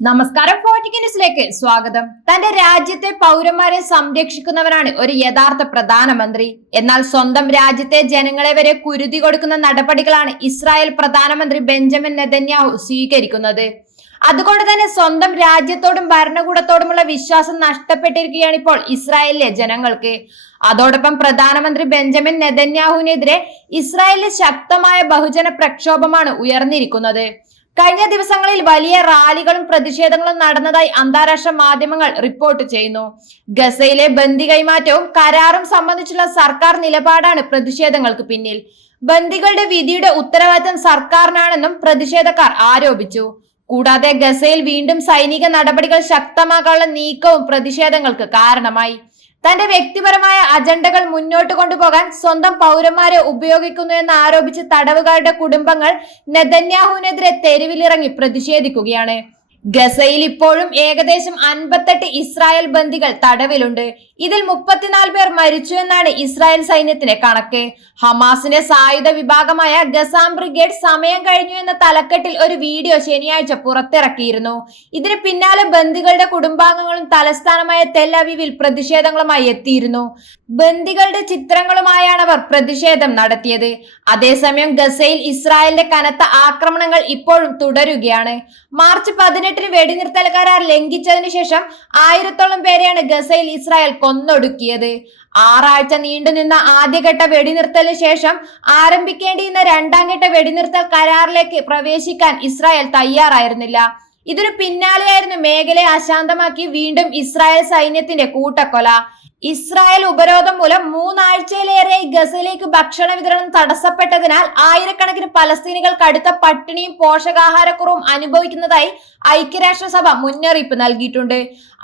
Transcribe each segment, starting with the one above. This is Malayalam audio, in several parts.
നമസ്കാരം ഫോർട്ടിക് ന്യൂസിലേക്ക് സ്വാഗതം. തന്റെ രാജ്യത്തെ പൗരന്മാരെ സംരക്ഷിക്കുന്നവരാണ് ഒരു യഥാർത്ഥ പ്രധാനമന്ത്രി. എന്നാൽ സ്വന്തം രാജ്യത്തെ ജനങ്ങളെ വരെ കുരുതി കൊടുക്കുന്ന നടപടികളാണ് ഇസ്രായേൽ പ്രധാനമന്ത്രി ബെഞ്ചമിൻ നെതന്യാഹു സ്വീകരിക്കുന്നത്. അതുകൊണ്ട് തന്നെ സ്വന്തം രാജ്യത്തോടും ഭരണകൂടത്തോടുമുള്ള വിശ്വാസം നഷ്ടപ്പെട്ടിരിക്കുകയാണ് ഇപ്പോൾ ഇസ്രായേലിലെ ജനങ്ങൾക്ക്. അതോടൊപ്പം പ്രധാനമന്ത്രി ബെഞ്ചമിൻ നെതന്യാഹുവിനെതിരെ ഇസ്രായേലിലെ ശക്തമായ ബഹുജന പ്രക്ഷോഭമാണ് ഉയർന്നിരിക്കുന്നത്. കഴിഞ്ഞ ദിവസങ്ങളിൽ വലിയ റാലികളും പ്രതിഷേധങ്ങളും നടന്നതായി അന്താരാഷ്ട്ര മാധ്യമങ്ങൾ റിപ്പോർട്ട് ചെയ്യുന്നു. ഗസയിലെ ബന്ദി കൈമാറ്റവും കരാറും സംബന്ധിച്ചുള്ള സർക്കാർ നിലപാടാണ് പ്രതിഷേധങ്ങൾക്ക് പിന്നിൽ. ബന്ദികളുടെ വിധിയുടെ ഉത്തരവാദിത്തം സർക്കാരിനാണെന്നും പ്രതിഷേധക്കാർ ആരോപിച്ചു. കൂടാതെ ഗസയിൽ വീണ്ടും സൈനിക നടപടികൾ ശക്തമാക്കാനുള്ള നീക്കവും പ്രതിഷേധങ്ങൾക്ക് കാരണമായി. തന്റെ വ്യക്തിപരമായ അജണ്ടകൾ മുന്നോട്ട് കൊണ്ടുപോകാൻ സ്വന്തം പൗരന്മാരെ ഉപയോഗിക്കുന്നു എന്ന് ആരോപിച്ച് തടവുകാരുടെ കുടുംബങ്ങൾ നെതന്യാഹുവിനെതിരെ തെരുവിലിറങ്ങി പ്രതിഷേധിക്കുകയാണ്. ഗസയിൽ ഇപ്പോഴും ഏകദേശം അൻപത്തെട്ട് ഇസ്രായേൽ ബന്ദികൾ തടവിലുണ്ട്. ഇതിൽ മുപ്പത്തിനാല് പേർ മരിച്ചു എന്നാണ് ഇസ്രായേൽ സൈന്യത്തിന്റെ കണക്ക്. ഹമാസിന്റെ സായുധ വിഭാഗമായ ഗസാം ബ്രിഗേഡ് സമയം കഴിഞ്ഞു എന്ന തലക്കെട്ടിൽ ഒരു വീഡിയോ ശനിയാഴ്ച പുറത്തിറക്കിയിരുന്നു. ഇതിന് പിന്നാലെ ബന്ദികളുടെ കുടുംബാംഗങ്ങളും തലസ്ഥാനമായ തെല്ലവിവിൽ പ്രതിഷേധങ്ങളുമായി എത്തിയിരുന്നു. ബന്ദികളുടെ ചിത്രങ്ങളുമായാണ് അവർ പ്രതിഷേധം നടത്തിയത്. അതേസമയം ഗസയിൽ ഇസ്രായേലിന്റെ കനത്ത ആക്രമണങ്ങൾ ഇപ്പോഴും തുടരുകയാണ്. മാർച്ച് പതിനെട്ടിന് വെടിനിർത്തൽ കരാർ ലംഘിച്ചതിന് ശേഷം ആയിരത്തോളം പേരെയാണ് ഗസയിൽ ഇസ്രായേൽ കൊന്നൊടുക്കിയത്. ആറാഴ്ച നീണ്ടുനിന്ന ആദ്യഘട്ട വെടിനിർത്തലിന് ശേഷം ആരംഭിക്കേണ്ടിയിരുന്ന രണ്ടാം ഘട്ട വെടിനിർത്തൽ കരാറിലേക്ക് പ്രവേശിക്കാൻ ഇസ്രായേൽ തയ്യാറായിരുന്നില്ല. ഇതിനു പിന്നാലെയായിരുന്നു മേഖലയെ അശാന്തമാക്കി വീണ്ടും ഇസ്രായേൽ സൈന്യത്തിന്റെ കൂട്ടക്കൊല. ഇസ്രായേൽ ഉപരോധം മൂലം മൂന്നാഴ്ചയിലേറെ ഗസയിലേക്ക് ഭക്ഷണ വിതരണം തടസ്സപ്പെട്ടതിനാൽ ആയിരക്കണക്കിന് പലസ്തീനികൾ കടുത്ത പട്ടിണിയും പോഷകാഹാരക്കുറവും അനുഭവിക്കുന്നതായി ഐക്യരാഷ്ട്രസഭ മുന്നറിയിപ്പ് നൽകിയിട്ടുണ്ട്.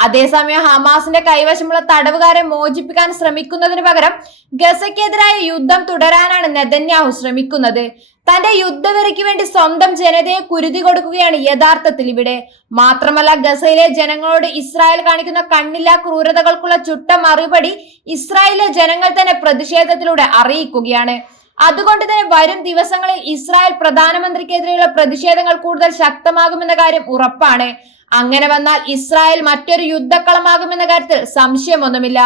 അതേസമയം ഹമാസിന്റെ കൈവശമുള്ള തടവുകാരെ മോചിപ്പിക്കാൻ ശ്രമിക്കുന്നതിന് പകരം ഗസയ്ക്കെതിരായ യുദ്ധം തുടരാനാണ് നെതന്യാഹു ശ്രമിക്കുന്നത്. തന്റെ യുദ്ധവെറിക്ക് വേണ്ടി സ്വന്തം ജനതയെ കുരുതി കൊടുക്കുകയാണ് യഥാർത്ഥത്തിൽ ഇവിടെ. മാത്രമല്ല ഗസയിലെ ജനങ്ങളോട് ഇസ്രായേൽ കാണിക്കുന്ന കണ്ണില്ലാ ക്രൂരതകൾക്കുള്ള ചുട്ട മറുപടി ഇസ്രായേലിലെ ജനങ്ങൾ തന്നെ പ്രതിഷേധത്തിലൂടെ അറിയിക്കുകയാണ്. അതുകൊണ്ട് തന്നെ വരും ദിവസങ്ങളിൽ ഇസ്രായേൽ പ്രധാനമന്ത്രിക്കെതിരെയുള്ള പ്രതിഷേധങ്ങൾ കൂടുതൽ ശക്തമാകുമെന്ന കാര്യം ഉറപ്പാണ്. അങ്ങനെ വന്നാൽ ഇസ്രായേൽ മറ്റൊരു യുദ്ധക്കളമാകുമെന്ന കാര്യത്തിൽ സംശയമൊന്നുമില്ല.